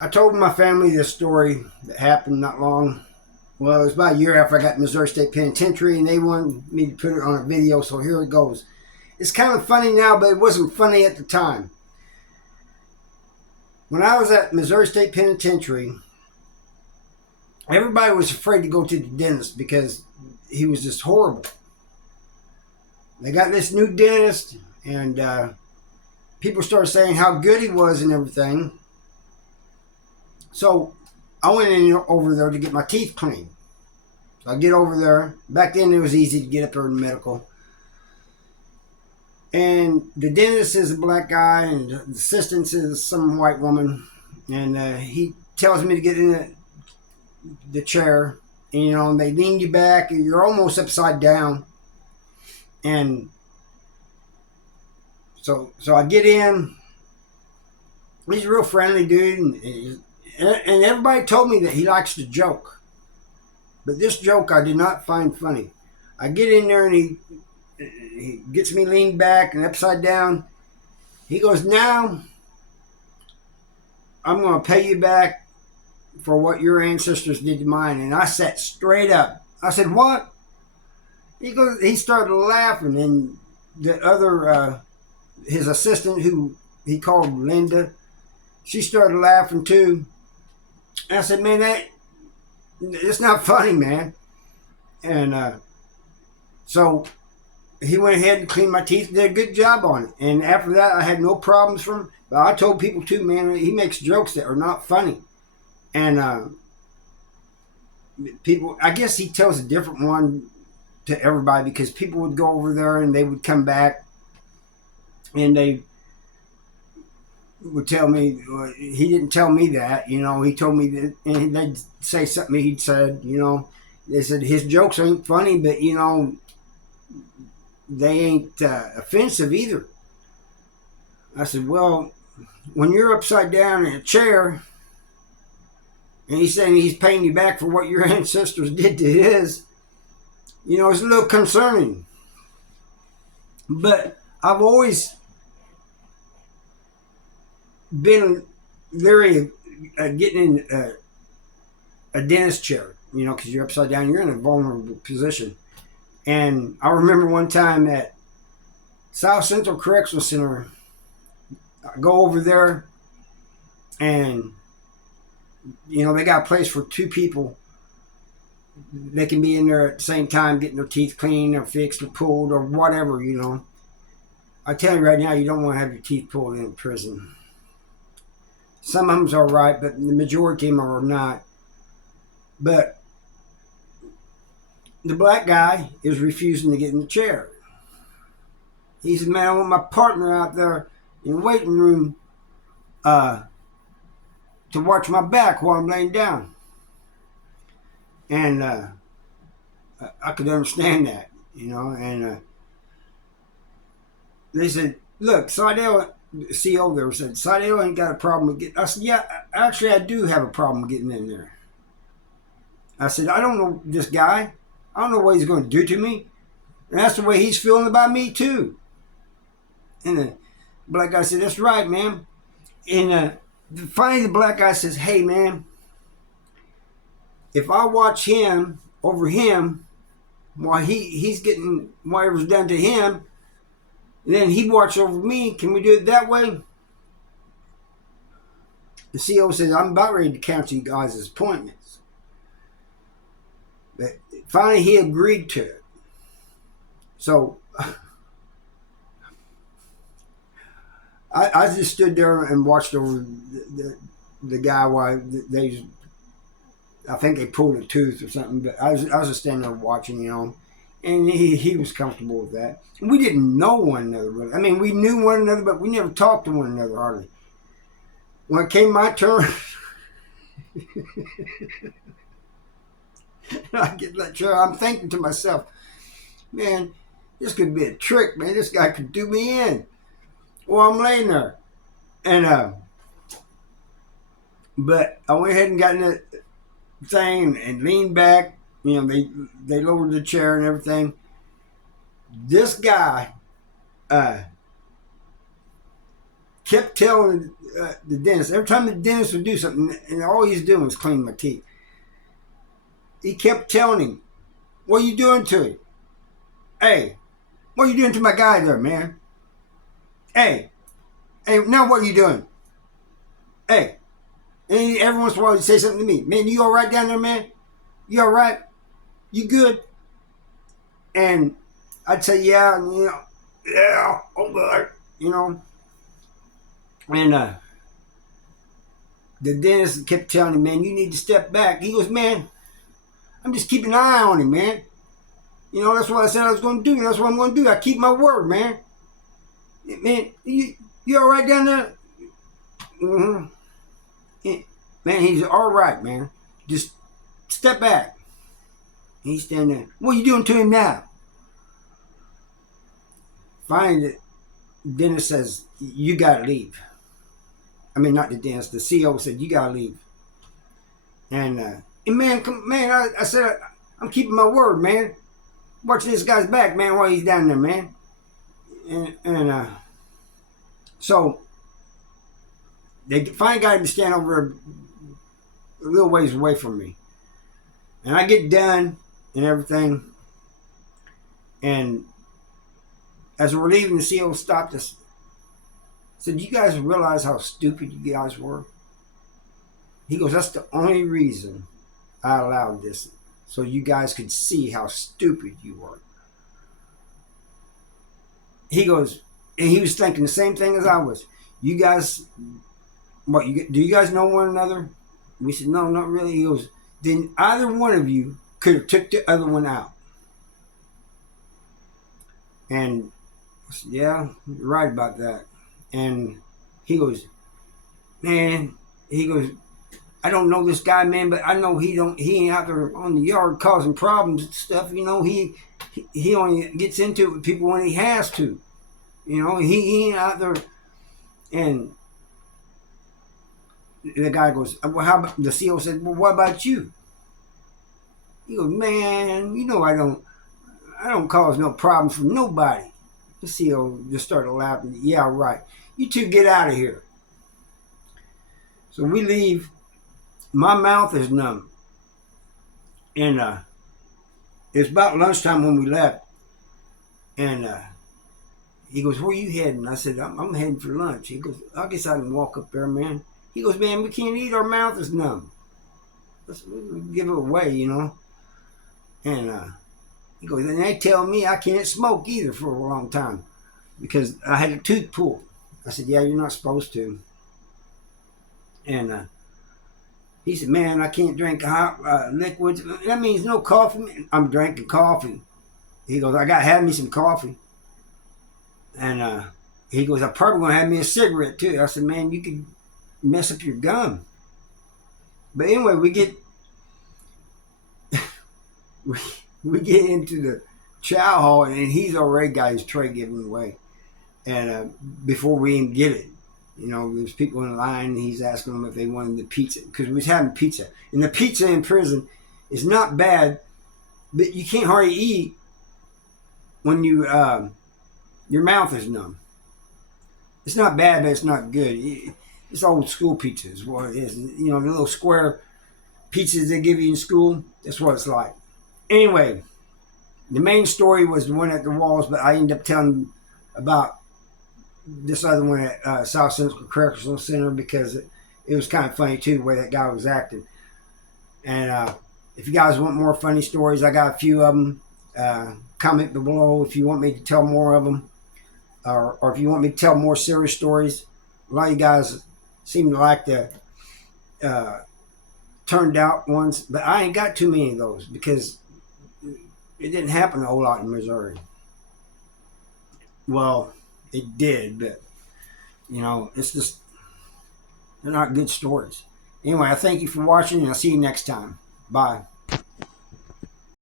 I told my family this story that happened not long. Well, it was about a year after I got Missouri State Penitentiary, and they wanted me to put it on a video. So here it goes. It's kind of funny now, but it wasn't funny at the time. When I was at Missouri State Penitentiary, everybody was afraid to go to the dentist because he was just horrible. They got this new dentist, and people started saying how good he was and everything. So I went in over there to get my teeth cleaned. So I get over there. Back then it was easy to get up there in the medical. And the dentist is a black guy, and the assistant is some white woman. And he tells me to get in the chair. And, and they lean you back, and you're almost upside down. And so I get in. He's a real friendly dude, and everybody told me that he likes to joke. But this joke I did not find funny. I get in there, and he gets me leaned back and upside down. He goes, "Now I'm going to pay you back for what your ancestors did to mine." And I sat straight up. I said, "What?" He started laughing, and the other, his assistant, who he called Linda, she started laughing too. And I said, "Man, it's not funny, man." And so he went ahead and cleaned my teeth, did a good job on it. And after that, I had no problems from him. But I told people too, man, he makes jokes that are not funny. And people, I guess he tells a different one to everybody, because people would go over there and they would come back and they would tell me, well, he didn't tell me that, he told me that, and they'd say something he'd said, they said his jokes ain't funny, but they ain't offensive either. I said, well, when you're upside down in a chair and he's saying he's paying you back for what your ancestors did to his, it's a little concerning. But I've always been very getting in a dentist chair, because you're upside down, you're in a vulnerable position. And I remember one time at South Central Correctional Center, I go over there, and they got a place for two people. They can be in there at the same time getting their teeth cleaned or fixed or pulled or whatever. I tell you right now, you don't want to have your teeth pulled in prison. Some of them's all right, but the majority of them are not. But the black guy is refusing to get in the chair. He said, "Man, I want my partner out there in the waiting room to watch my back while I'm laying down." And I could understand that, and they said, "Look, Seidel," the CO there said, "Seidel ain't got a problem with getting." I said, "Yeah, actually, I do have a problem getting in there." I said, "I don't know this guy. I don't know what he's going to do to me. And that's the way he's feeling about me, too." And the black guy said, "That's right, man." And finally, the black guy says, "Hey, man, if I watch him over him while he's getting whatever's done to him, and then he watch over me, can we do it that way?" The CO says, "I'm about ready to cancel you guys' appointments." But finally, he agreed to it. So I just stood there and watched over the guy while I think they pulled a tooth or something, but I was just standing there watching, and he was comfortable with that. And we didn't know one another really. I mean, we knew one another, but we never talked to one another hardly. When it came my turn, I get that chair. I'm thinking to myself, man, this could be a trick, man. This guy could do me in. Well, I'm laying there, and but I went ahead and got in the thing and leaned back. They lowered the chair and everything. This guy kept telling the dentist, every time the dentist would do something, and all he's doing was cleaning my teeth, he kept telling him, what are you doing to him? Hey, what are you doing to my guy there, man? Hey, now what are you doing? Hey. And every once in a while he'd say something to me. Man, you all right down there, man? You all right? You good? And I'd say, yeah, and, yeah, oh good, And the dentist kept telling him, man, you need to step back. He goes, man, I'm just keeping an eye on him, man. That's what I said I was going to do. That's what I'm going to do. I keep my word, man. Man, you all right down there? Mm-hmm. Man, he's all right, man. Just step back. He's standing there. What are you doing to him now? Finally, the dentist says, you got to leave. I mean, not the dentist. The CO said, you got to leave. And man, I said, I'm keeping my word, man. Watch this guy's back, man, while he's down there, man. And so they finally got him to stand over a little ways away from me. And I get done and everything. And as we're leaving, the CO stopped us. Said, you guys realize how stupid you guys were? He goes, that's the only reason I allowed this. So you guys could see how stupid you were. He goes, and he was thinking the same thing as I was. You guys, do you guys know one another? We said, no, not really. He goes, then either one of you could have took the other one out. And I said, yeah, you're right about that. And he goes, man, I don't know this guy, man, but I know he ain't out there on the yard causing problems and stuff. He only gets into it with people when he has to. He ain't out there. And the guy goes, well, how about, the CO said, well, what about you? He goes, man, I don't cause no problems for nobody. The CO just started laughing. Yeah, right. You two get out of here. So we leave. My mouth is numb. And it's about lunchtime when we left. And he goes, where you heading? I said, I'm heading for lunch. He goes, I guess I can walk up there, man. He goes, man, we can't eat. Our mouth is numb. Let's give it away, And he goes, and they tell me I can't smoke either for a long time because I had a tooth pulled. I said, yeah, you're not supposed to. And he said, man, I can't drink hot liquids. That means no coffee. I'm drinking coffee. He goes, I got to have me some coffee. And he goes, I'm probably going to have me a cigarette too. I said, man, you could mess up your gum. But anyway, we get into the chow hall, and he's already got his tray given away. And before we even get it, there's people in line, and he's asking them if they wanted the pizza, because we was having pizza. And the pizza in prison is not bad, but you can't hardly eat when your mouth is numb. It's not bad, but it's not good. It's old school pizza is what it is. The little square pizzas they give you in school, that's what it's like. Anyway, the main story was the one at the Walls, but I ended up telling about this other one at South Central Correctional Center because it was kind of funny too, the way that guy was acting. And if you guys want more funny stories, I got a few of them. Comment below if you want me to tell more of them, or if you want me to tell more serious stories. A lot of you guys seem to like the turned out ones, but I ain't got too many of those because it didn't happen a whole lot in Missouri. Well, it did, but it's just, they're not good stories. Anyway, I thank you for watching, and I'll see you next time. Bye.